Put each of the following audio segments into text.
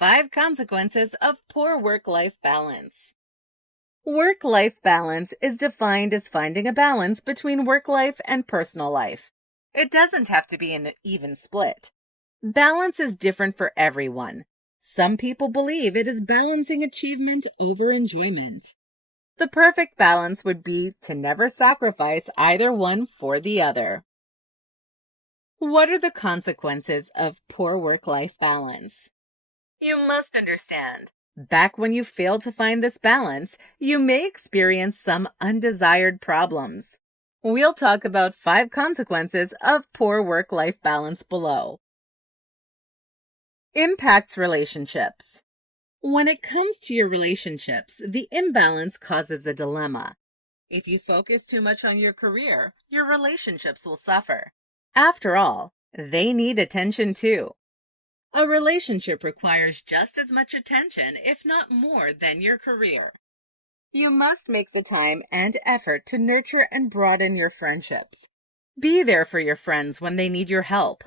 5 consequences of poor work-life balance. Work-life balance is defined as finding a balance between work life and personal life. It doesn't have to be an even split. Balance is different for everyone. Some people believe it is balancing achievement over enjoyment. The perfect balance would be to never sacrifice either one for the other. What are the consequences of poor work-life balance? You must understand, back when you fail to find this balance, you may experience some undesired problems. We'll talk about 5 consequences of poor work-life balance below. Impacts relationships. When it comes to your relationships, the imbalance causes a dilemma. If you focus too much on your career, your relationships will suffer. After all, they need attention too. A relationship requires just as much attention, if not more, than your career. You must make the time and effort to nurture and broaden your friendships. Be there for your friends when they need your help.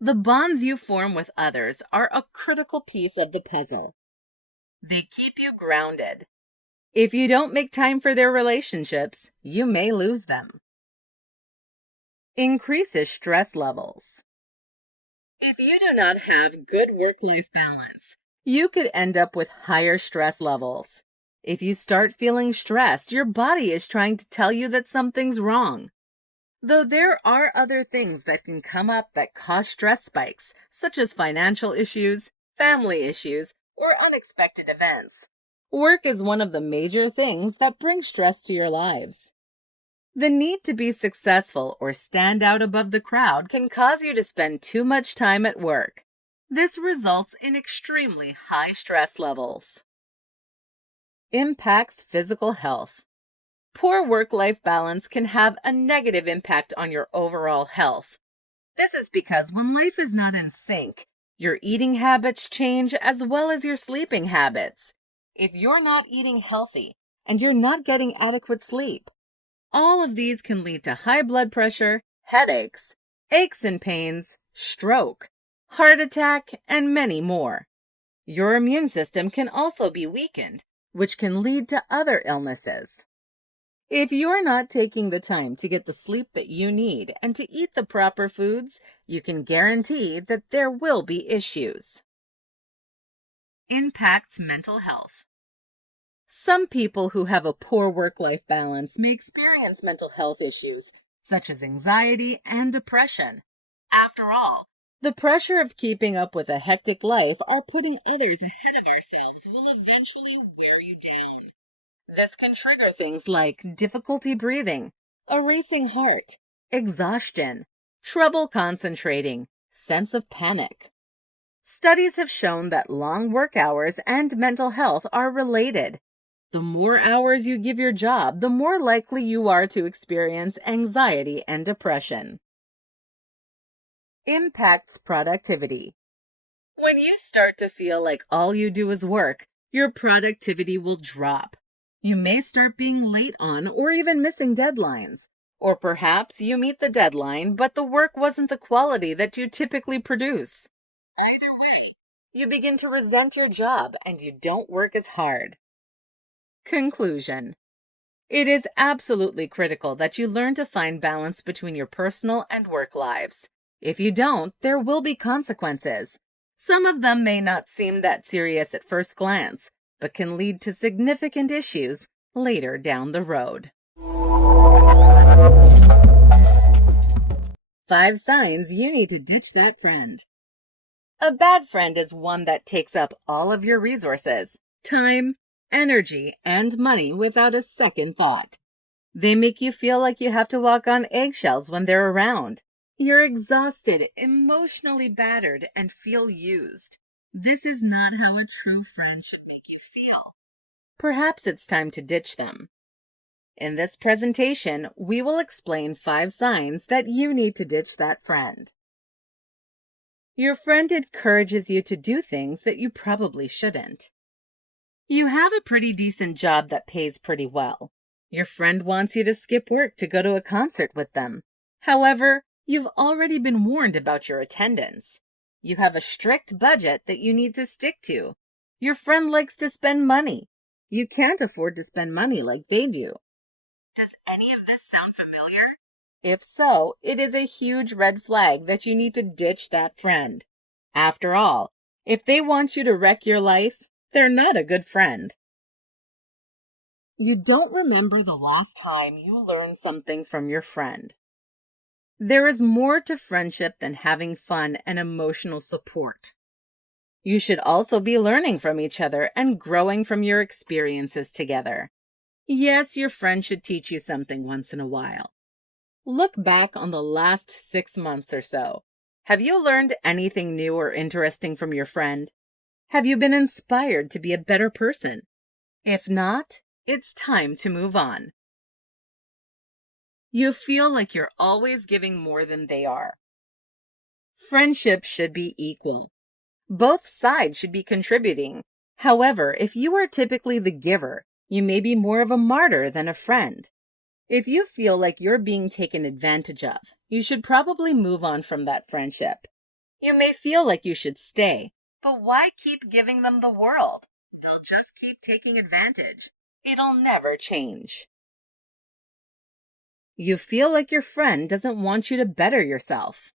The bonds you form with others are a critical piece of the puzzle. They keep you grounded. If you don't make time for their relationships, you may lose them. Increases stress levels. If you do not have good work-life balance, you could end up with higher stress levels. If you start feeling stressed, your body is trying to tell you that something's wrong. Though there are other things that can come up that cause stress spikes, such as financial issues, family issues, or unexpected events, work is one of the major things that bring stress to your lives. The need to be successful or stand out above the crowd can cause you to spend too much time at work. This results in extremely high stress levels. Impacts physical health. Poor work-life balance can have a negative impact on your overall health. This is because when life is not in sync, your eating habits change as well as your sleeping habits. If you're not eating healthy and you're not getting adequate sleep, all of these can lead to high blood pressure, headaches, aches and pains, stroke, heart attack, and many more. Your immune system can also be weakened, which can lead to other illnesses. If you're not taking the time to get the sleep that you need and to eat the proper foods, you can guarantee that there will be issues. Impacts mental health. Some people who have a poor work-life balance may experience mental health issues, such as anxiety and depression. After all, the pressure of keeping up with a hectic life or putting others ahead of ourselves will eventually wear you down. This can trigger things like difficulty breathing, a racing heart, exhaustion, trouble concentrating, sense of panic. Studies have shown that long work hours and mental health are related. The more hours you give your job, the more likely you are to experience anxiety and depression. Impacts productivity. When you start to feel like all you do is work, your productivity will drop. You may start being late on or even missing deadlines. Or perhaps you meet the deadline, but the work wasn't the quality that you typically produce. Either way, you begin to resent your job and you don't work as hard. Conclusion. It is absolutely critical that you learn to find balance between your personal and work lives. If you don't, there will be consequences. Some of them may not seem that serious at first glance, but can lead to significant issues later down the road. 5 signs you need to ditch that friend. A bad friend is one that takes up all of your resources, time, energy, and money without a second thought. They make you feel like you have to walk on eggshells when they're around. You're exhausted, emotionally battered, and feel used. This is not how a true friend should make you feel. Perhaps it's time to ditch them. In this presentation, we will explain 5 signs that you need to ditch that friend. Your friend encourages you to do things that you probably shouldn't. You have a pretty decent job that pays pretty well. Your friend wants you to skip work to go to a concert with them. However, you've already been warned about your attendance. You have a strict budget that you need to stick to. Your friend likes to spend money. You can't afford to spend money like they do. Does any of this sound familiar? If so, it is a huge red flag that you need to ditch that friend. After all, if they want you to wreck your life, they're not a good friend. You don't remember the last time you learned something from your friend. There is more to friendship than having fun and emotional support. You should also be learning from each other and growing from your experiences together. Yes, your friend should teach you something once in a while. Look back on the last 6 months or so. Have you learned anything new or interesting from your friend? Have you been inspired to be a better person? If not, it's time to move on. You feel like you're always giving more than they are. Friendship should be equal. Both sides should be contributing. However, if you are typically the giver, you may be more of a martyr than a friend. If you feel like you're being taken advantage of, you should probably move on from that friendship. You may feel like you should stay, but why keep giving them the world? They'll just keep taking advantage. It'll never change. You feel like your friend doesn't want you to better yourself.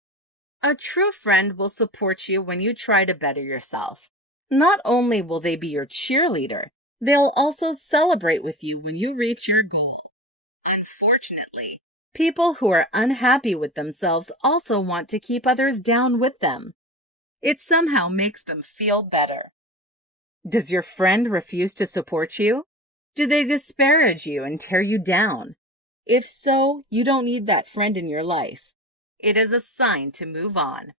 A true friend will support you when you try to better yourself. Not only will they be your cheerleader, they'll also celebrate with you when you reach your goal. Unfortunately, people who are unhappy with themselves also want to keep others down with them. It somehow makes them feel better. Does your friend refuse to support you? Do they disparage you and tear you down? If so, you don't need that friend in your life. It is a sign to move on.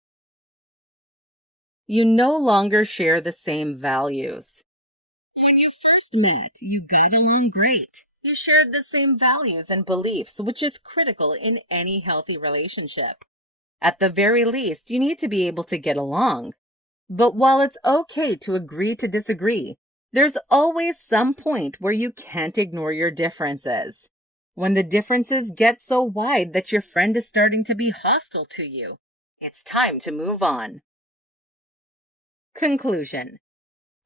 You no longer share the same values. When you first met, you got along great. You shared the same values and beliefs, which is critical in any healthy relationship. At the very least, you need to be able to get along. But while it's okay to agree to disagree, there's always some point where you can't ignore your differences. When the differences get so wide that your friend is starting to be hostile to you, it's time to move on. Conclusion.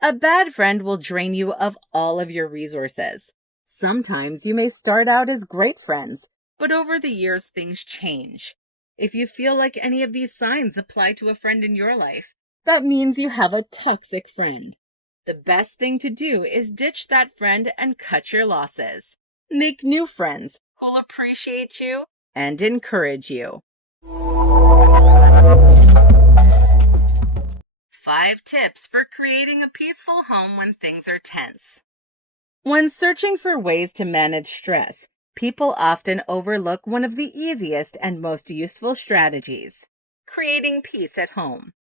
A bad friend will drain you of all of your resources. Sometimes you may start out as great friends, but over the years things change. If you feel like any of these signs apply to a friend in your life, that means you have a toxic friend. The best thing to do is ditch that friend and cut your losses. Make new friends who'll appreciate you and encourage you. 5 tips for creating a peaceful home when things are tense. When searching for ways to manage stress, people often overlook one of the easiest and most useful strategies: creating peace at home.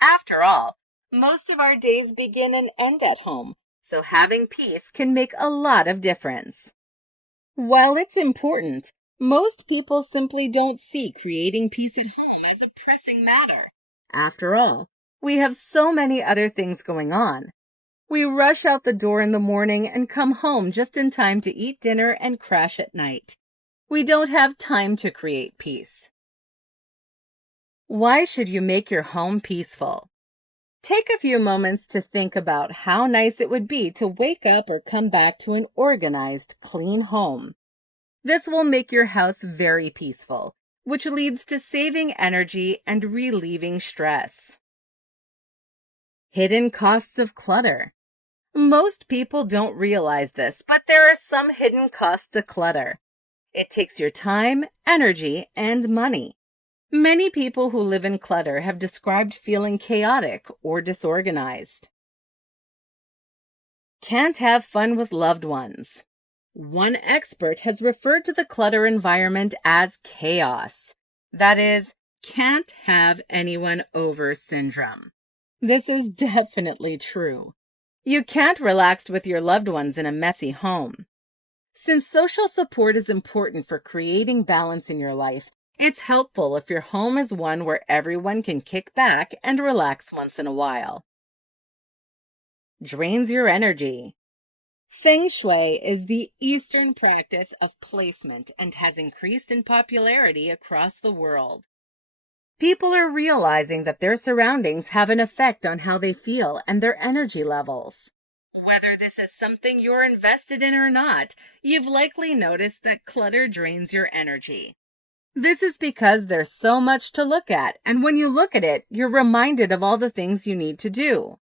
After all, most of our days begin and end at home, so having peace can make a lot of difference. While it's important, most people simply don't see creating peace at home as a pressing matter. After all, we have so many other things going on. We rush out the door in the morning and come home just in time to eat dinner and crash at night. We don't have time to create peace. Why should you make your home peaceful? Take a few moments to think about how nice it would be to wake up or come back to an organized, clean home. This will make your house very peaceful, which leads to saving energy and relieving stress. Hidden costs of clutter. Most people don't realize this, but there are some hidden costs to clutter. It takes your time, energy, and money. Many people who live in clutter have described feeling chaotic or disorganized. Can't have fun with loved ones. One expert has referred to the clutter environment as chaos. That is, can't have anyone over syndrome. This is definitely true. You can't relax with your loved ones in a messy home. Since social support is important for creating balance in your life, it's helpful if your home is one where everyone can kick back and relax once in a while. Drains your energy. Feng Shui is the Eastern practice of placement and has increased in popularity across the world. People are realizing that their surroundings have an effect on how they feel and their energy levels. Whether this is something you're invested in or not, you've likely noticed that clutter drains your energy. This is because there's so much to look at, and when you look at it, you're reminded of all the things you need to do.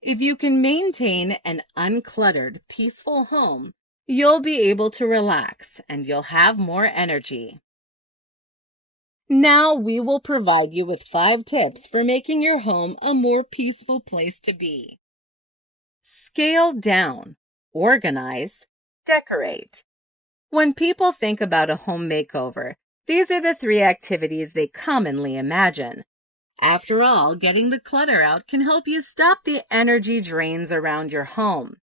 If you can maintain an uncluttered, peaceful home, you'll be able to relax and you'll have more energy. Now we will provide you with 5 tips for making your home a more peaceful place to be. Scale down, organize, decorate. When people think about a home makeover, these are the 3 activities they commonly imagine. After all, getting the clutter out can help you stop the energy drains around your home.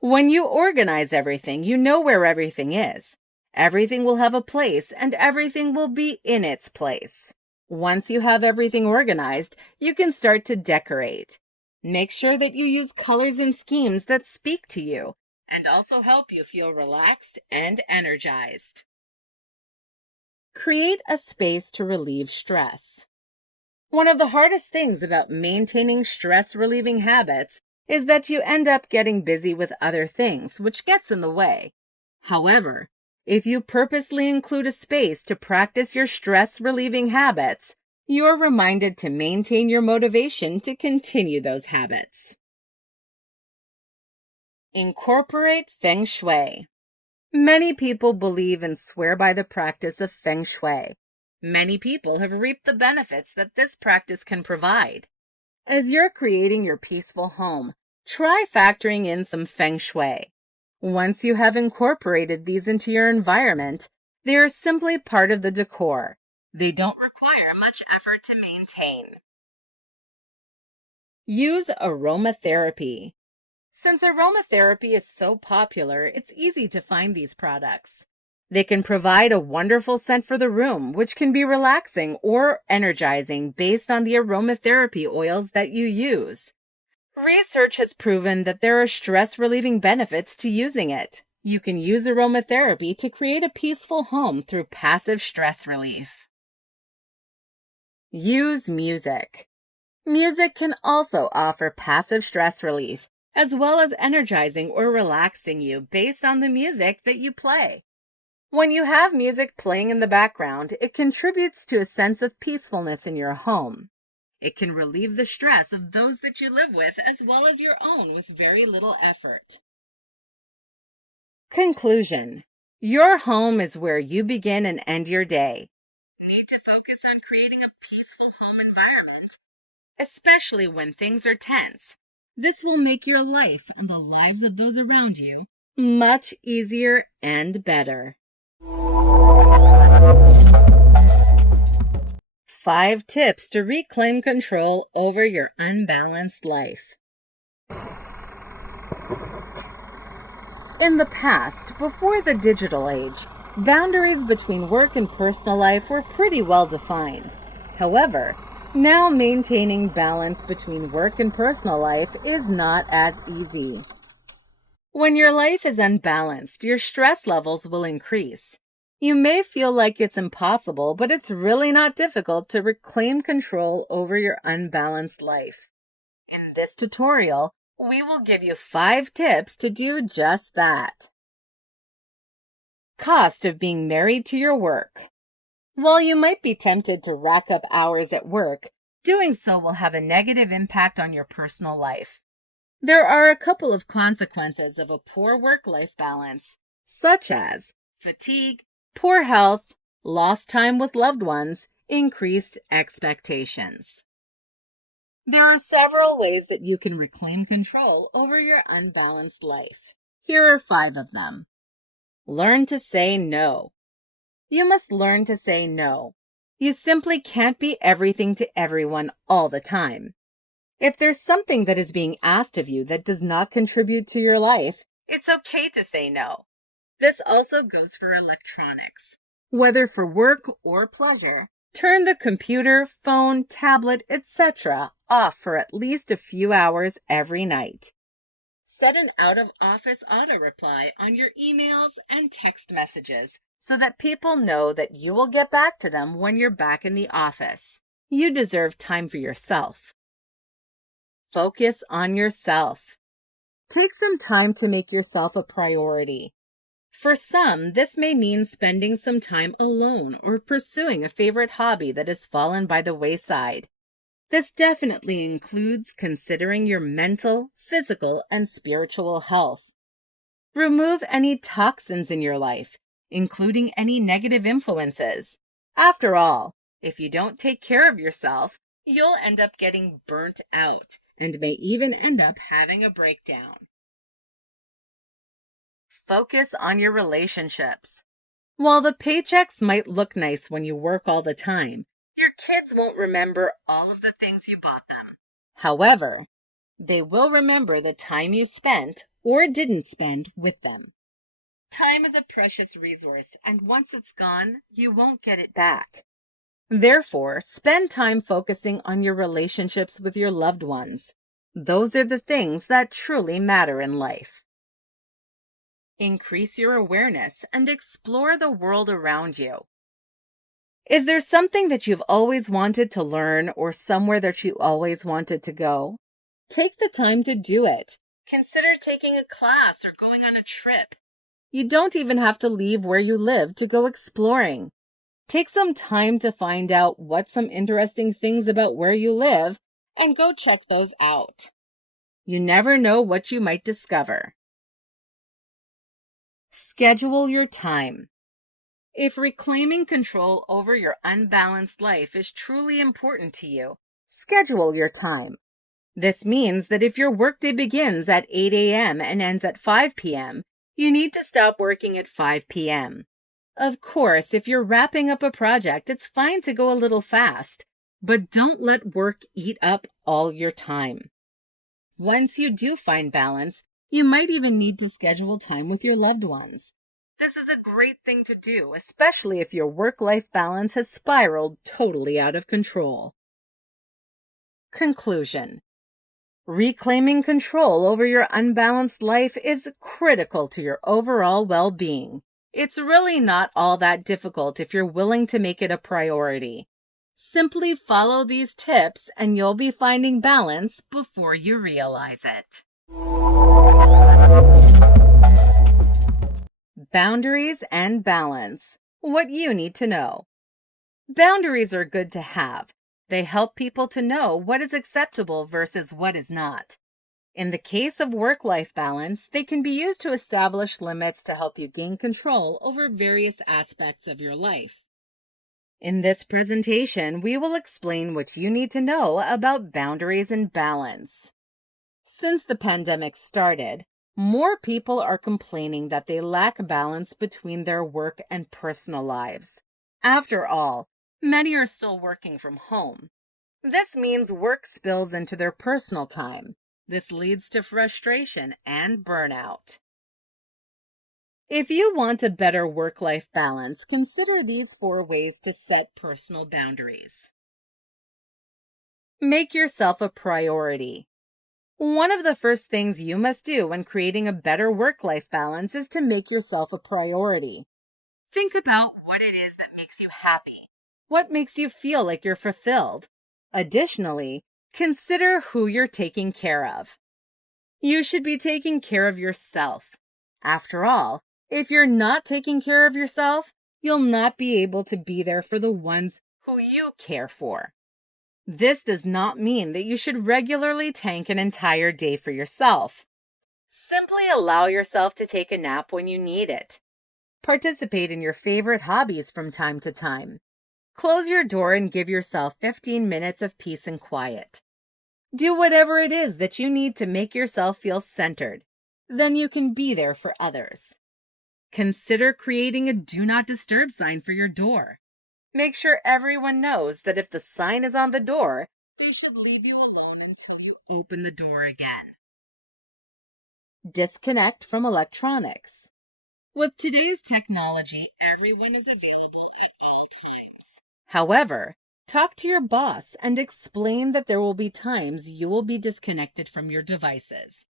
When you organize everything, you know where everything is. Everything will have a place and everything will be in its place. Once you have everything organized, you can start to decorate. Make sure that you use colors and schemes that speak to you and also help you feel relaxed and energized. Create a space to relieve stress. One of the hardest things about maintaining stress-relieving habits is that you end up getting busy with other things, which gets in the way. However, if you purposely include a space to practice your stress-relieving habits, you're reminded to maintain your motivation to continue those habits. Incorporate Feng Shui. Many people believe and swear by the practice of Feng Shui. Many people have reaped the benefits that this practice can provide. As you're creating your peaceful home, try factoring in some Feng Shui. Once you have incorporated these into your environment, they are simply part of the decor. They don't require much effort to maintain. Use aromatherapy. Since aromatherapy is so popular, it's easy to find these products. They can provide a wonderful scent for the room, which can be relaxing or energizing based on the aromatherapy oils that you use. Research has proven that there are stress-relieving benefits to using it. You can use aromatherapy to create a peaceful home through passive stress relief. Use music. Music can also offer passive stress relief, as well as energizing or relaxing you based on the music that you play. When you have music playing in the background, it contributes to a sense of peacefulness in your home. It can relieve the stress of those that you live with as well as your own with very little effort. Conclusion. Your home is where you begin and end your day. Need to focus on creating a peaceful home environment, especially when things are tense. This will make your life and the lives of those around you much easier and better. 5 tips to reclaim control over your unbalanced life. In the past, before the digital age, boundaries between work and personal life were pretty well defined. However, now maintaining balance between work and personal life is not as easy. When your life is unbalanced, your stress levels will increase. You may feel like it's impossible, but it's really not difficult to reclaim control over your unbalanced life. In this tutorial, we will give you 5 tips to do just that. Cost of being married to your work. While you might be tempted to rack up hours at work, doing so will have a negative impact on your personal life. There are a couple of consequences of a poor work-life balance, such as fatigue, poor health, lost time with loved ones, increased expectations. There are several ways that you can reclaim control over your unbalanced life. Here are 5 of them. Learn to say no. You must learn to say no. You simply can't be everything to everyone all the time. If there's something that is being asked of you that does not contribute to your life, it's okay to say no. This also goes for electronics. Whether for work or pleasure, turn the computer, phone, tablet, etc. off for at least a few hours every night. Set an out-of-office auto-reply on your emails and text messages so that people know that you will get back to them when you're back in the office. You deserve time for yourself. Focus on yourself. Take some time to make yourself a priority. For some, this may mean spending some time alone or pursuing a favorite hobby that has fallen by the wayside. This definitely includes considering your mental, physical, and spiritual health. Remove any toxins in your life, including any negative influences. After all, if you don't take care of yourself, you'll end up getting burnt out and may even end up having a breakdown. Focus on your relationships. While the paychecks might look nice when you work all the time, your kids won't remember all of the things you bought them. However, they will remember the time you spent or didn't spend with them. Time is a precious resource, and once it's gone, you won't get it back. Therefore, spend time focusing on your relationships with your loved ones. Those are the things that truly matter in life. Increase your awareness and explore the world around you. Is there something that you've always wanted to learn or somewhere that you always wanted to go? Take the time to do it. Consider taking a class or going on a trip. You don't even have to leave where you live to go exploring. Take some time to find out what's some interesting things about where you live and go check those out. You never know what you might discover. Schedule your time. If reclaiming control over your unbalanced life is truly important to you, schedule your time. This means that if your workday begins at 8 a.m. and ends at 5 p.m., you need to stop working at 5 p.m. Of course, if you're wrapping up a project, it's fine to go a little fast, but don't let work eat up all your time. Once you do find balance, you might even need to schedule time with your loved ones. This is a great thing to do, especially if your work-life balance has spiraled totally out of control. Conclusion. Reclaiming control over your unbalanced life is critical to your overall well-being. It's really not all that difficult if you're willing to make it a priority. Simply follow these tips and you'll be finding balance before you realize it. Boundaries and balance. What you need to know. Boundaries are good to have. They help people to know what is acceptable versus what is not. In the case of work-life balance, they can be used to establish limits to help you gain control over various aspects of your life. In this presentation, we will explain what you need to know about boundaries and balance. Since the pandemic started, more people are complaining that they lack balance between their work and personal lives. After all, many are still working from home. This means work spills into their personal time. This leads to frustration and burnout. If you want a better work-life balance, consider these 4 ways to set personal boundaries. Make yourself a priority. One of the first things you must do when creating a better work-life balance is to make yourself a priority. Think about what it is that makes you happy. What makes you feel like you're fulfilled? Additionally, consider who you're taking care of. You should be taking care of yourself. After all, if you're not taking care of yourself, you'll not be able to be there for the ones who you care for. This does not mean that you should regularly tank an entire day for yourself. Simply allow yourself to take a nap when you need it. Participate in your favorite hobbies from time to time. Close your door and give yourself 15 minutes of peace and quiet. Do whatever it is that you need to make yourself feel centered. Then you can be there for others. Consider creating a do not disturb sign for your door. Make sure everyone knows that if the sign is on the door, they should leave you alone until you open the door again. Disconnect from electronics. With today's technology, everyone is available at all times. However, talk to your boss and explain that there will be times you will be disconnected from your devices.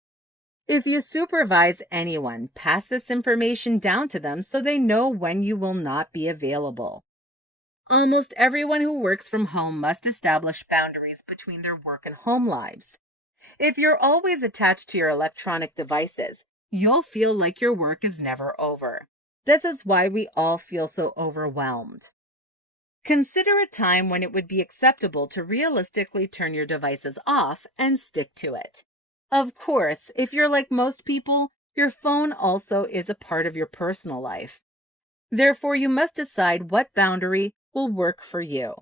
If you supervise anyone, pass this information down to them so they know when you will not be available. Almost everyone who works from home must establish boundaries between their work and home lives. If you're always attached to your electronic devices, you'll feel like your work is never over. This is why we all feel so overwhelmed. Consider a time when it would be acceptable to realistically turn your devices off and stick to it. Of course, if you're like most people, your phone also is a part of your personal life. Therefore, you must decide what boundary will work for you.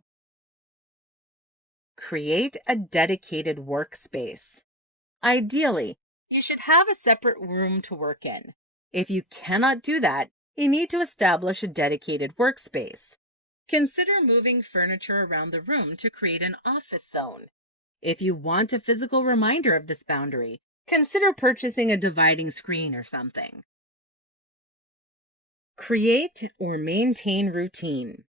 Create a dedicated workspace. Ideally, you should have a separate room to work in. If you cannot do that, you need to establish a dedicated workspace. Consider moving furniture around the room to create an office zone. If you want a physical reminder of this boundary, consider purchasing a dividing screen or something. Create or maintain routine.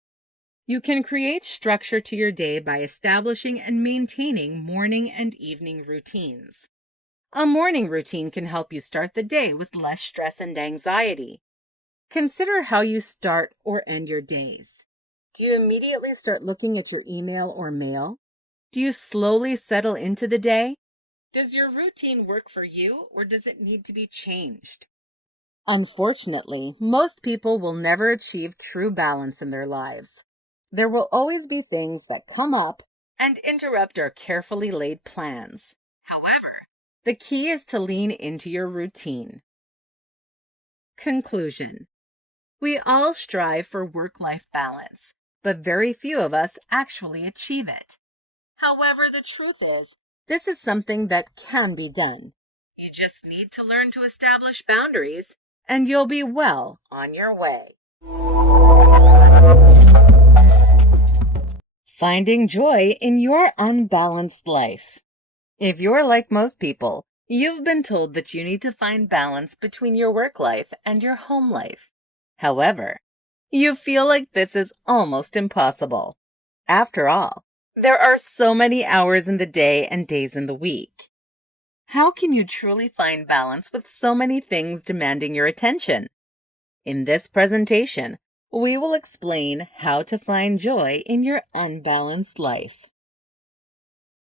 You can create structure to your day by establishing and maintaining morning and evening routines. A morning routine can help you start the day with less stress and anxiety. Consider how you start or end your days. Do you immediately start looking at your email or mail? Do you slowly settle into the day? Does your routine work for you, or does it need to be changed? Unfortunately, most people will never achieve true balance in their lives. There will always be things that come up and interrupt our carefully laid plans. However, the key is to lean into your routine. Conclusion. We all strive for work-life balance, but very few of us actually achieve it. However, the truth is, this is something that can be done. You just need to learn to establish boundaries, and you'll be well on your way. Finding joy in your unbalanced life. If you're like most people, you've been told that you need to find balance between your work life and your home life. However, you feel like this is almost impossible. After all, there are so many hours in the day and days in the week. How can you truly find balance with so many things demanding your attention? In this presentation, we will explain how to find joy in your unbalanced life.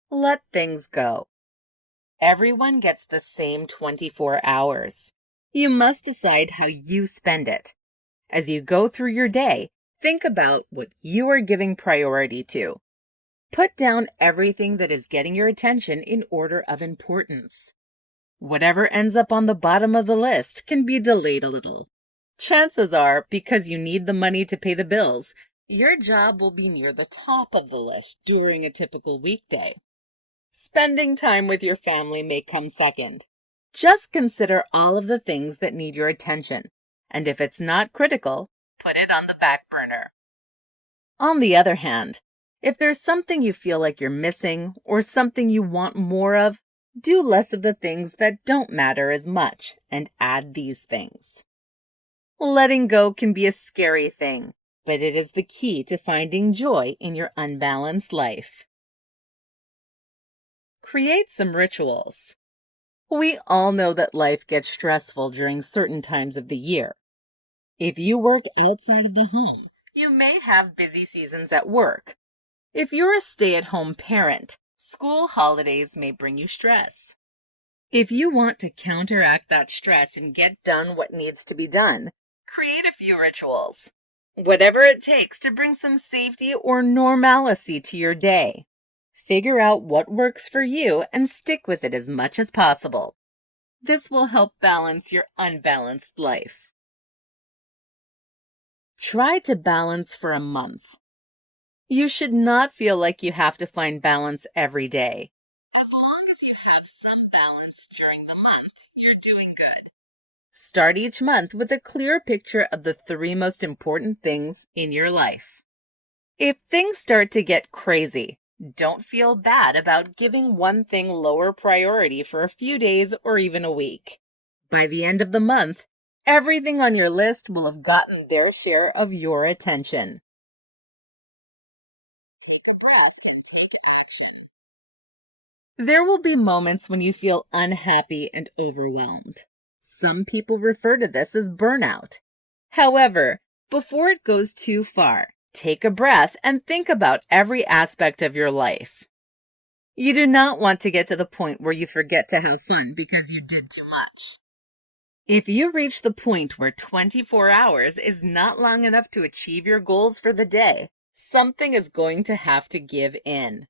Let things go. Everyone gets the same 24 hours. You must decide how you spend it. As you go through your day, think about what you are giving priority to. Put down everything that is getting your attention in order of importance. Whatever ends up on the bottom of the list can be delayed a little. Chances are, because you need the money to pay the bills, your job will be near the top of the list during a typical weekday. Spending time with your family may come second. Just consider all of the things that need your attention, and if it's not critical, put it on the back burner. On the other hand, if there's something you feel like you're missing or something you want more of, do less of the things that don't matter as much and add these things. Letting go can be a scary thing, but it is the key to finding joy in your unbalanced life. Create some rituals. We all know that life gets stressful during certain times of the year. If you work outside of the home, you may have busy seasons at work. If you're a stay-at-home parent, school holidays may bring you stress. If you want to counteract that stress and get done what needs to be done, create a few rituals. Whatever it takes to bring some safety or normalcy to your day. Figure out what works for you and stick with it as much as possible. This will help balance your unbalanced life. Try to balance for a month. You should not feel like you have to find balance every day. As long as you have some balance during the month, you're doing good. Start each month with a clear picture of the 3 most important things in your life. If things start to get crazy, don't feel bad about giving one thing lower priority for a few days or even a week. By the end of the month, everything on your list will have gotten their share of your attention. There will be moments when you feel unhappy and overwhelmed. Some people refer to this as burnout. However, before it goes too far, take a breath and think about every aspect of your life. You do not want to get to the point where you forget to have fun because you did too much. If you reach the point where 24 hours is not long enough to achieve your goals for the day, something is going to have to give in.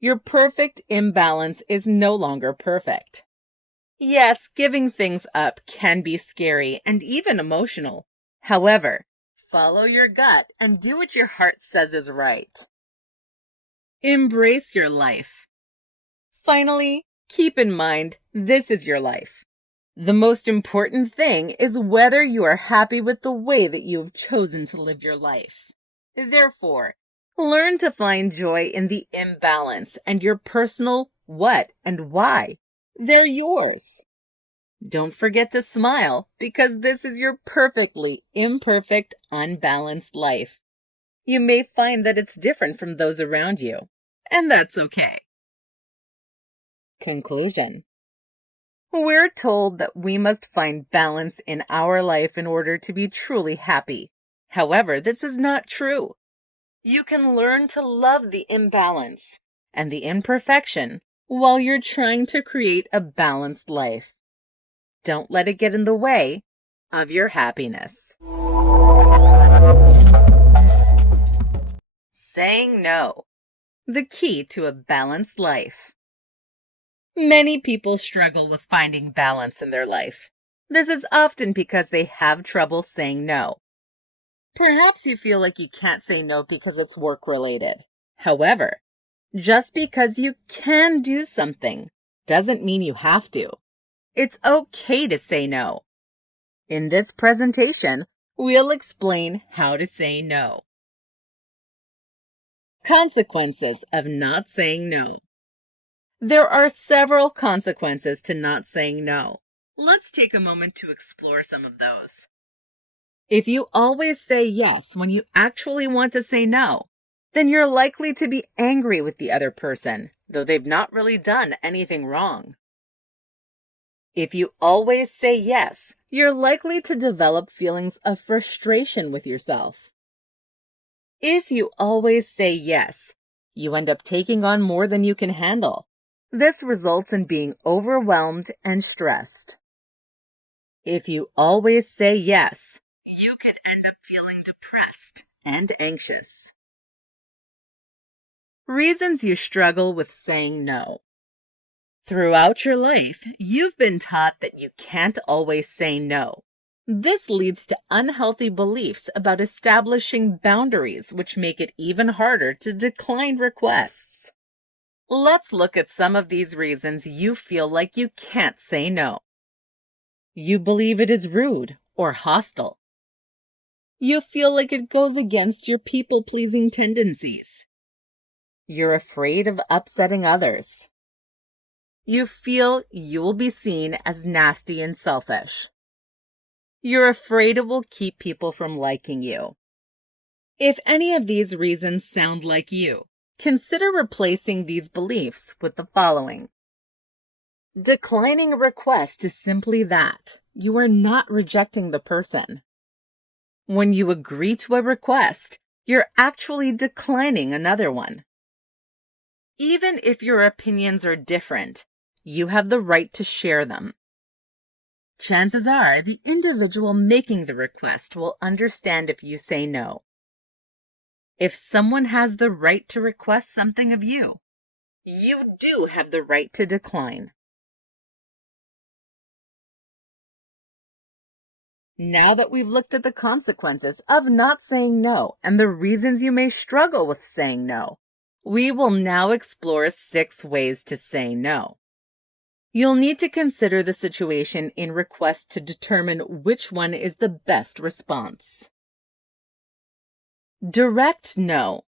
Your perfect imbalance is no longer perfect. Yes, giving things up can be scary and even emotional. However, follow your gut and do what your heart says is right. Embrace your life. Finally, keep in mind, this is your life. The most important thing is whether you are happy with the way that you have chosen to live your life. Therefore, learn to find joy in the imbalance and your personal what and why. They're yours. Don't forget to smile because this is your perfectly imperfect, unbalanced life. You may find that it's different from those around you, and that's okay. Conclusion. We're told that we must find balance in our life in order to be truly happy. However, this is not true. You can learn to love the imbalance and the imperfection while you're trying to create a balanced life. Don't let it get in the way of your happiness. Saying no. The key to a balanced life. Many people struggle with finding balance in their life. This is often because they have trouble saying no. Perhaps you feel like you can't say no because it's work-related. However, just because you can do something doesn't mean you have to. It's okay to say no. In this presentation, we'll explain how to say no. Consequences of not saying no. There are several consequences to not saying no. Let's take a moment to explore some of those. If you always say yes when you actually want to say no, then you're likely to be angry with the other person, though they've not really done anything wrong. If you always say yes, you're likely to develop feelings of frustration with yourself. If you always say yes, you end up taking on more than you can handle. This results in being overwhelmed and stressed. If you always say yes, you could end up feeling depressed and anxious. Reasons you struggle with saying no. Throughout your life, you've been taught that you can't always say no. This leads to unhealthy beliefs about establishing boundaries, which make it even harder to decline requests. Let's look at some of these reasons you feel like you can't say no. You believe it is rude or hostile. You feel like it goes against your people-pleasing tendencies. You're afraid of upsetting others. You feel you'll be seen as nasty and selfish. You're afraid it will keep people from liking you. If any of these reasons sound like you, consider replacing these beliefs with the following. Declining a request is simply that. You are not rejecting the person. When you agree to a request, you're actually declining another one. Even if your opinions are different, you have the right to share them. Chances are the individual making the request will understand if you say no. If someone has the right to request something of you, you do have the right to decline. Now that we've looked at the consequences of not saying no and the reasons you may struggle with saying no, we will now explore 6 ways to say no. You'll need to consider the situation in request to determine which one is the best response. Direct no.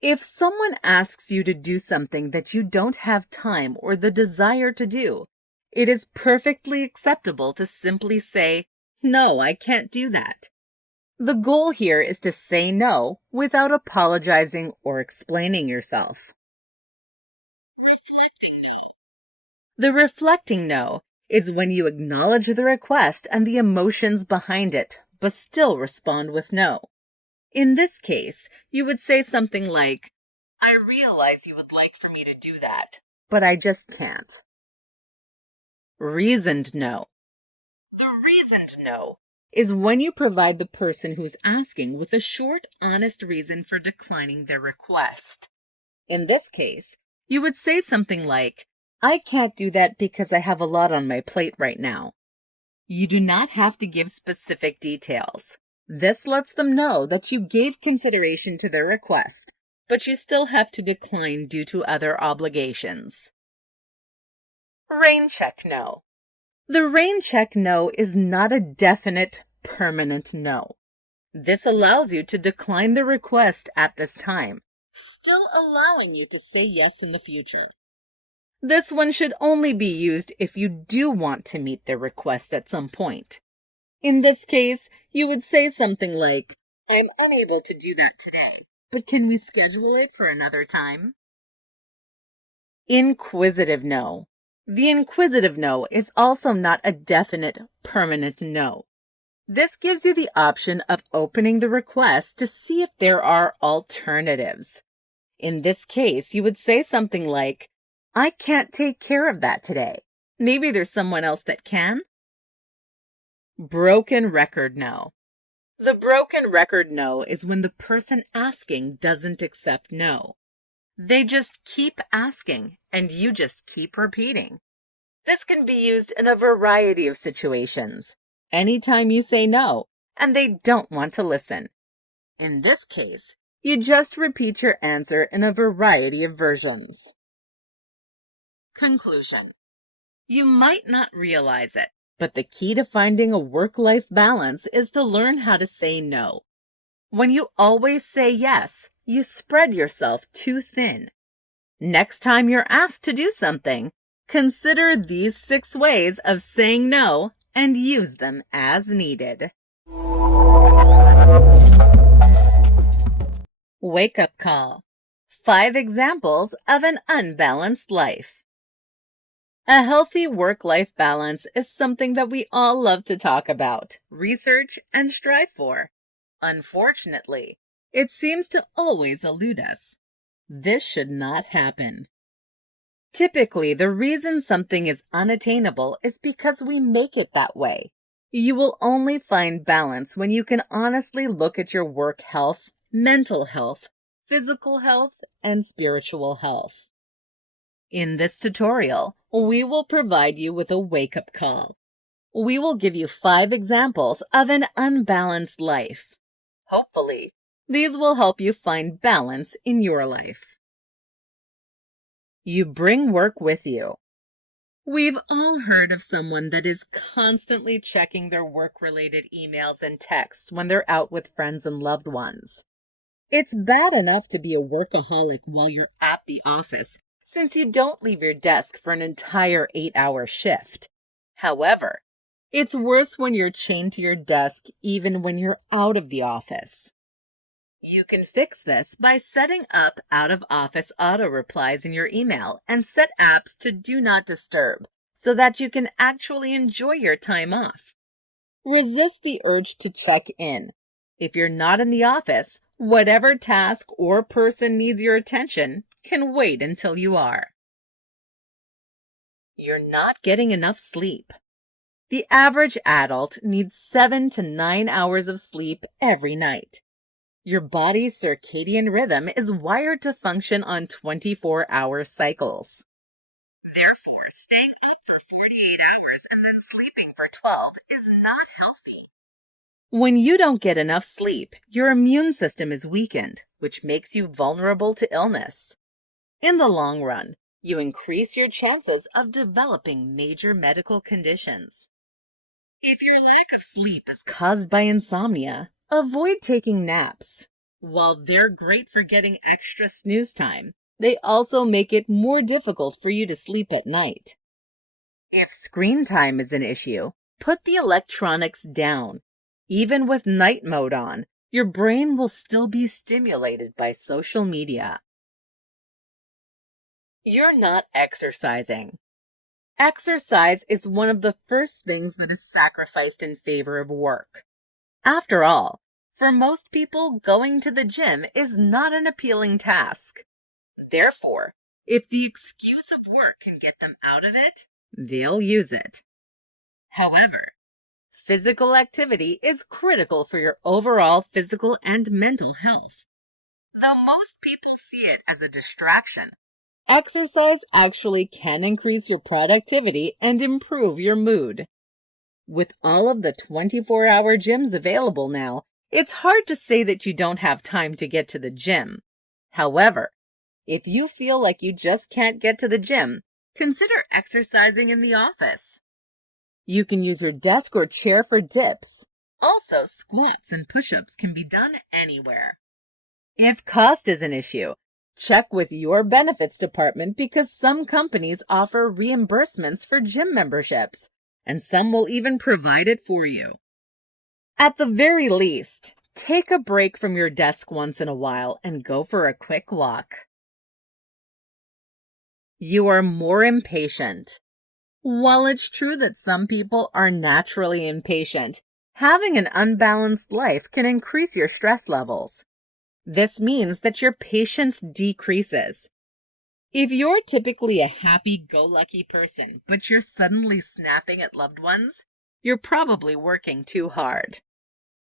If someone asks you to do something that you don't have time or the desire to do, it is perfectly acceptable to simply say, "No, I can't do that." The goal here is to say no without apologizing or explaining yourself. Reflecting no. The reflecting no is when you acknowledge the request and the emotions behind it, but still respond with no. In this case, you would say something like, I realize you would like for me to do that, but I just can't. Reasoned no. The reasoned no is when you provide the person who's asking with a short, honest reason for declining their request. In this case, you would say something like, I can't do that because I have a lot on my plate right now. You do not have to give specific details. This lets them know that you gave consideration to their request, but you still have to decline due to other obligations. Rain check no. The rain check no is not a definite, permanent no. This allows you to decline the request at this time, still allowing you to say yes in the future. This one should only be used if you do want to meet their request at some point. In this case, you would say something like, I'm unable to do that today, but can we schedule it for another time? Inquisitive no. The inquisitive no is also not a definite, permanent no. This gives you the option of opening the request to see if there are alternatives. In this case, you would say something like, I can't take care of that today. Maybe there's someone else that can? Broken record no. The broken record no is when the person asking doesn't accept no. They just keep asking, and you just keep repeating. This can be used in a variety of situations. Anytime you say no, and they don't want to listen. In this case, you just repeat your answer in a variety of versions. Conclusion. You might not realize it, but the key to finding a work-life balance is to learn how to say no. When you always say yes, you spread yourself too thin. Next time you're asked to do something, consider these 6 ways of saying no and use them as needed. Wake-up call. 5 examples of an unbalanced life. A healthy work-life balance is something that we all love to talk about, research, and strive for. Unfortunately, it seems to always elude us. This should not happen. Typically, the reason something is unattainable is because we make it that way. You will only find balance when you can honestly look at your work health, mental health, physical health, and spiritual health. In this tutorial, we will provide you with a wake-up call. We will give you 5 examples of an unbalanced life. Hopefully, these will help you find balance in your life. You bring work with you. We've all heard of someone that is constantly checking their work-related emails and texts when they're out with friends and loved ones. It's bad enough to be a workaholic while you're at the office, since you don't leave your desk for an entire 8-hour shift. However, it's worse when you're chained to your desk even when you're out of the office. You can fix this by setting up out-of-office auto-replies in your email and set apps to Do Not Disturb so that you can actually enjoy your time off. Resist the urge to check in. If you're not in the office, whatever task or person needs your attention can wait until you are. You're not getting enough sleep. The average adult needs 7 to 9 hours of sleep every night. Your body's circadian rhythm is wired to function on 24-hour cycles. Therefore, staying up for 48 hours and then sleeping for 12 is not healthy. When you don't get enough sleep, your immune system is weakened, which makes you vulnerable to illness. In the long run, you increase your chances of developing major medical conditions. If your lack of sleep is caused by insomnia, avoid taking naps. While they're great for getting extra snooze time, they also make it more difficult for you to sleep at night. If screen time is an issue, put the electronics down. Even with night mode on, your brain will still be stimulated by social media. You're not exercising. Exercise is one of the first things that is sacrificed in favor of work. After all, For most people, going to the gym is not an appealing task. Therefore, if the excuse of work can get them out of it, they'll use it. However, physical activity is critical for your overall physical and mental health. Though most people see it as a distraction, exercise actually can increase your productivity and improve your mood. With all of the 24-hour gyms available now, it's hard to say that you don't have time to get to the gym. However, if you feel like you just can't get to the gym, consider exercising in the office. You can use your desk or chair for dips. Also, squats and push-ups can be done anywhere. If cost is an issue, check with your benefits department because some companies offer reimbursements for gym memberships, and some will even provide it for you. At the very least, take a break from your desk once in a while and go for a quick walk. You are more impatient. While it's true that some people are naturally impatient, having an unbalanced life can increase your stress levels. This means that your patience decreases. If you're typically a happy-go-lucky person, but you're suddenly snapping at loved ones, you're probably working too hard.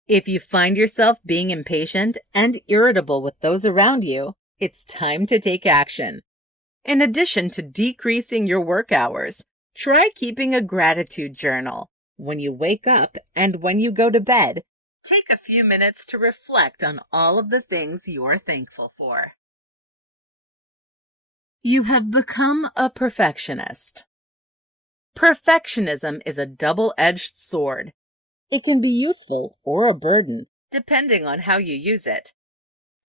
If you find yourself being impatient and irritable with those around you, it's time to take action. In addition to decreasing your work hours, try keeping a gratitude journal. When you wake up and when you go to bed, take a few minutes to reflect on all of the things you're thankful for. You have become a perfectionist. Perfectionism is a double-edged sword. It can be useful or a burden, depending on how you use it.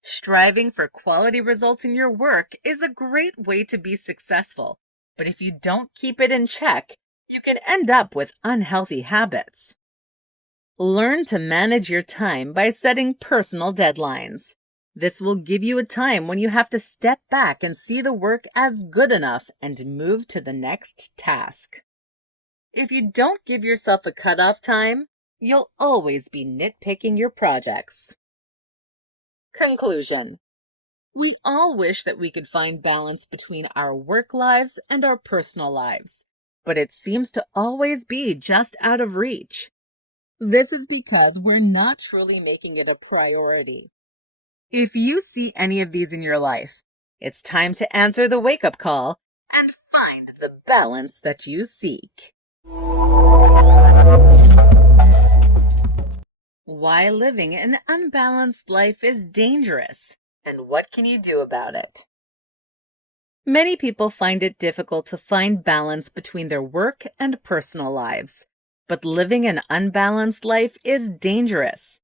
Striving for quality results in your work is a great way to be successful, but if you don't keep it in check, you can end up with unhealthy habits. Learn to manage your time by setting personal deadlines. This will give you a time when you have to step back and see the work as good enough and move to the next task. If you don't give yourself a cutoff time, you'll always be nitpicking your projects. Conclusion. We all wish that we could find balance between our work lives and our personal lives, but it seems to always be just out of reach. This is because we're not truly making it a priority. If you see any of these in your life, it's time to answer the wake-up call and find the balance that you seek. Why living an unbalanced life is dangerous, and what can you do about it? Many people find it difficult to find balance between their work and personal lives, but living an unbalanced life is dangerous.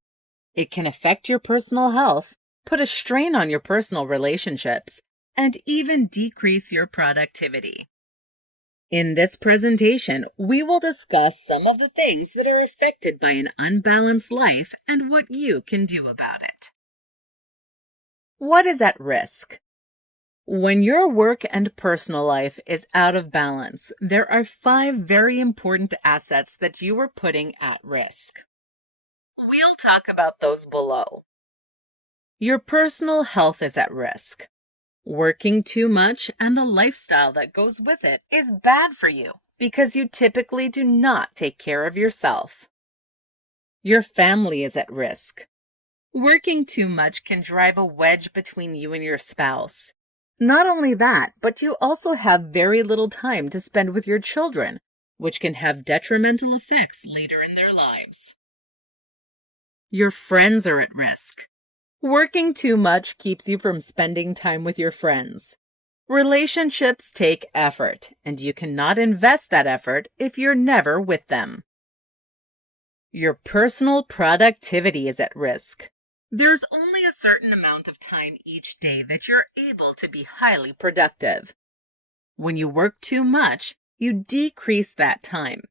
It can affect your personal health, put a strain on your personal relationships, and even decrease your productivity. In this presentation, we will discuss some of the things that are affected by an unbalanced life and what you can do about it. What is at risk? When your work and personal life is out of balance, there are 5 very important assets that you are putting at risk. We'll talk about those below. Your personal health is at risk. Working too much and the lifestyle that goes with it is bad for you because you typically do not take care of yourself. Your family is at risk. Working too much can drive a wedge between you and your spouse. Not only that, but you also have very little time to spend with your children, which can have detrimental effects later in their lives. Your friends are at risk. Working too much keeps you from spending time with your friends. Relationships take effort, and you cannot invest that effort if you're never with them. Your personal productivity is at risk. There's only a certain amount of time each day that you're able to be highly productive. When you work too much, you decrease that time.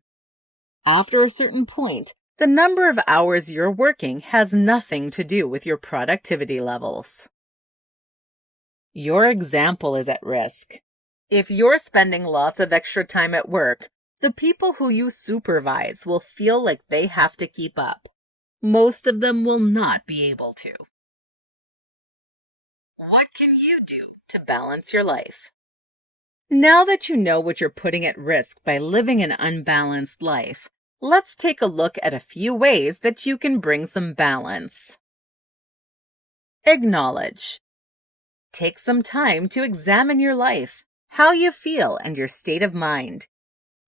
After a certain point, the number of hours you're working has nothing to do with your productivity levels. Your example is at risk. If you're spending lots of extra time at work, the people who you supervise will feel like they have to keep up. Most of them will not be able to. What can you do to balance your life? Now that you know what you're putting at risk by living an unbalanced life, let's take a look at a few ways that you can bring some balance. Acknowledge. Take some time to examine your life, how you feel, and your state of mind.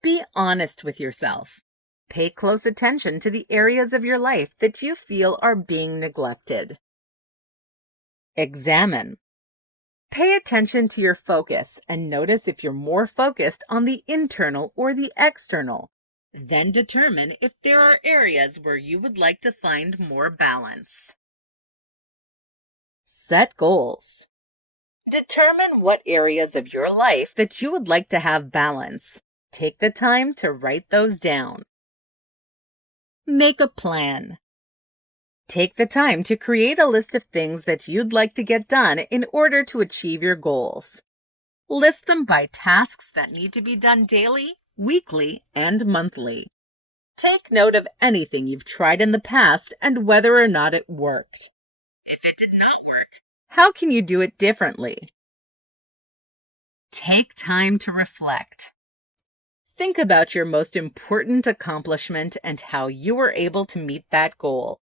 Be honest with yourself. Pay close attention to the areas of your life that you feel are being neglected. Examine. Pay attention to your focus and notice if you're more focused on the internal or the external. Then determine if there are areas where you would like to find more balance. Set goals. Determine what areas of your life that you would like to have balance. Take the time to write those down. Make a plan. Take the time to create a list of things that you'd like to get done in order to achieve your goals. List them by tasks that need to be done daily, weekly, and monthly. Take note of anything you've tried in the past and whether or not it worked. If it did not work, how can you do it differently? Take time to reflect. Think about your most important accomplishment and how you were able to meet that goal.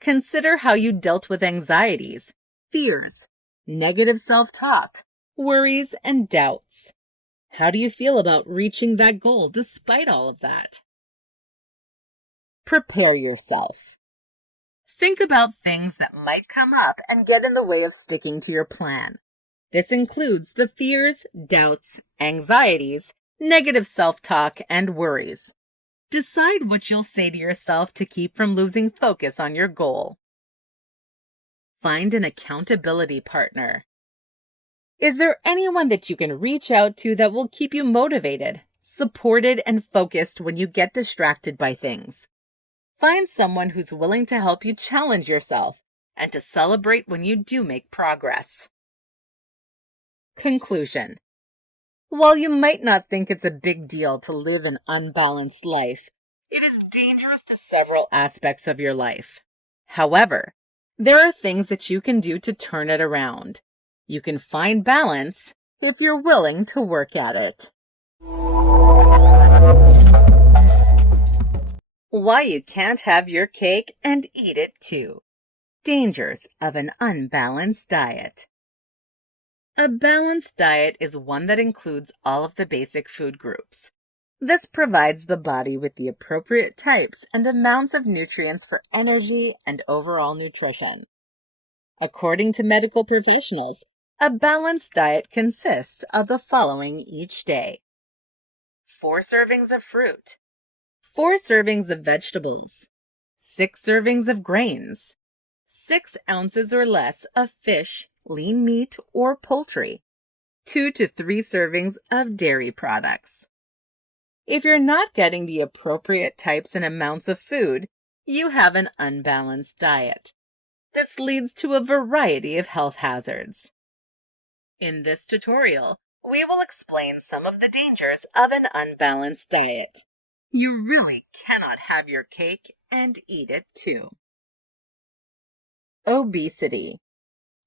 Consider how you dealt with anxieties, fears, negative self-talk, worries, and doubts. How do you feel about reaching that goal despite all of that? Prepare yourself. Think about things that might come up and get in the way of sticking to your plan. This includes the fears, doubts, anxieties, negative self-talk, and worries. Decide what you'll say to yourself to keep from losing focus on your goal. Find an accountability partner. Is there anyone that you can reach out to that will keep you motivated, supported, and focused when you get distracted by things? Find someone who's willing to help you challenge yourself and to celebrate when you do make progress. Conclusion. While you might not think it's a big deal to live an unbalanced life, it is dangerous to several aspects of your life. However, there are things that you can do to turn it around. You can find balance if you're willing to work at it. Why you can't have your cake and eat it too. Dangers of an unbalanced diet. A balanced diet is one that includes all of the basic food groups. This provides the body with the appropriate types and amounts of nutrients for energy and overall nutrition. According to medical professionals, a balanced diet consists of the following each day: 4 servings of fruit, 4 servings of vegetables, 6 servings of grains, 6 ounces or less of fish, lean meat, or poultry, 2 to 3 servings of dairy products. If you're not getting the appropriate types and amounts of food, you have an unbalanced diet. This leads to a variety of health hazards. In this tutorial, we will explain some of the dangers of an unbalanced diet. You really cannot have your cake and eat it too. Obesity.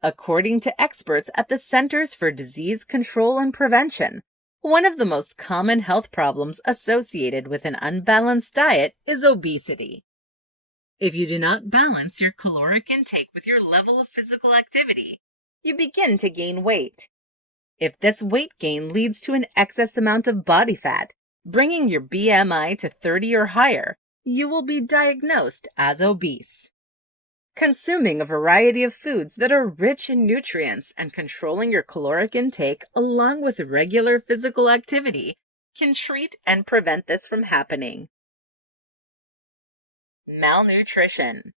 According to experts at the Centers for Disease Control and Prevention, one of the most common health problems associated with an unbalanced diet is obesity. If you do not balance your caloric intake with your level of physical activity, you begin to gain weight. If this weight gain leads to an excess amount of body fat, bringing your BMI to 30 or higher, you will be diagnosed as obese. Consuming a variety of foods that are rich in nutrients and controlling your caloric intake along with regular physical activity can treat and prevent this from happening. Malnutrition.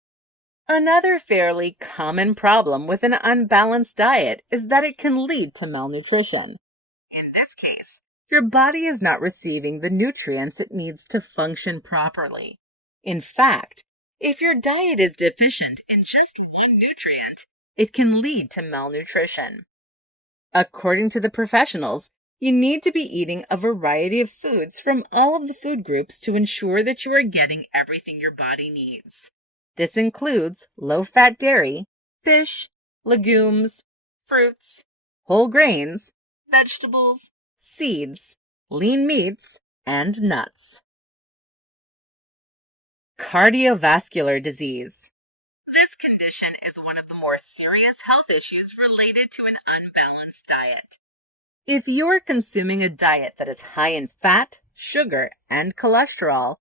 Another fairly common problem with an unbalanced diet is that it can lead to malnutrition. In this case, your body is not receiving the nutrients it needs to function properly. In fact, if your diet is deficient in just one nutrient, it can lead to malnutrition. According to the professionals, you need to be eating a variety of foods from all of the food groups to ensure that you are getting everything your body needs. This includes low-fat dairy, fish, legumes, fruits, whole grains, vegetables, seeds, lean meats, and nuts. Cardiovascular disease. This condition is one of the more serious health issues related to an unbalanced diet. If you're consuming a diet that is high in fat, sugar, and cholesterol,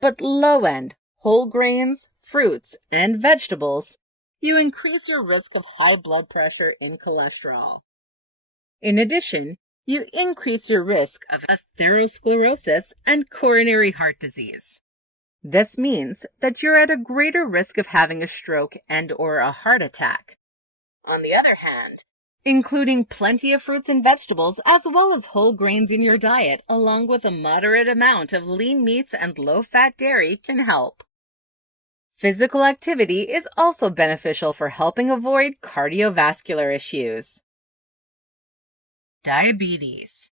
but low-end whole grains, fruits, and vegetables, you increase your risk of high blood pressure and cholesterol. In addition, you increase your risk of atherosclerosis and coronary heart disease. This means that you're at a greater risk of having a stroke and/or a heart attack. On the other hand, including plenty of fruits and vegetables as well as whole grains in your diet, along with a moderate amount of lean meats and low-fat dairy, can help. Physical activity is also beneficial for helping avoid cardiovascular issues. Diabetes.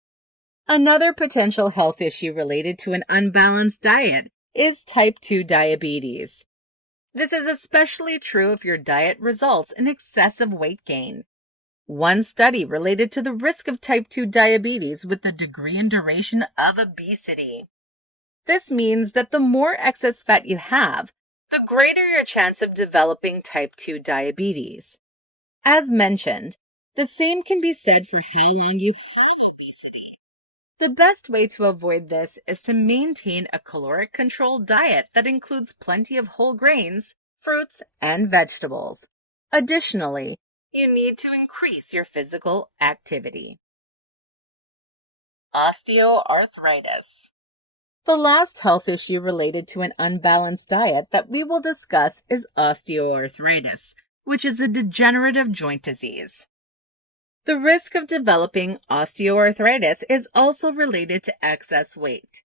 Another potential health issue related to an unbalanced diet is type 2 diabetes. This is especially true if your diet results in excessive weight gain. One study related to the risk of type 2 diabetes with the degree and duration of obesity. This means that the more excess fat you have, the greater your chance of developing type 2 diabetes. As mentioned, the same can be said for how long you have obesity. The best way to avoid this is to maintain a caloric-controlled diet that includes plenty of whole grains, fruits, and vegetables. Additionally, you need to increase your physical activity. Osteoarthritis. The last health issue related to an unbalanced diet that we will discuss is osteoarthritis, which is a degenerative joint disease. The risk of developing osteoarthritis is also related to excess weight.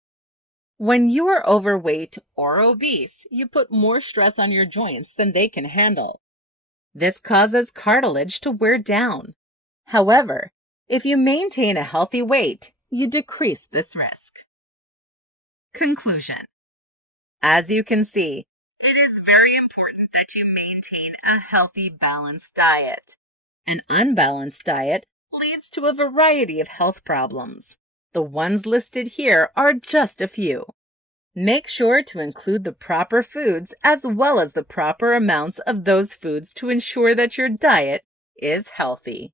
When you are overweight or obese, you put more stress on your joints than they can handle. This causes cartilage to wear down. However, if you maintain a healthy weight, you decrease this risk. Conclusion. As you can see, it is very important that you maintain a healthy, balanced diet. An unbalanced diet leads to a variety of health problems. The ones listed here are just a few. Make sure to include the proper foods as well as the proper amounts of those foods to ensure that your diet is healthy.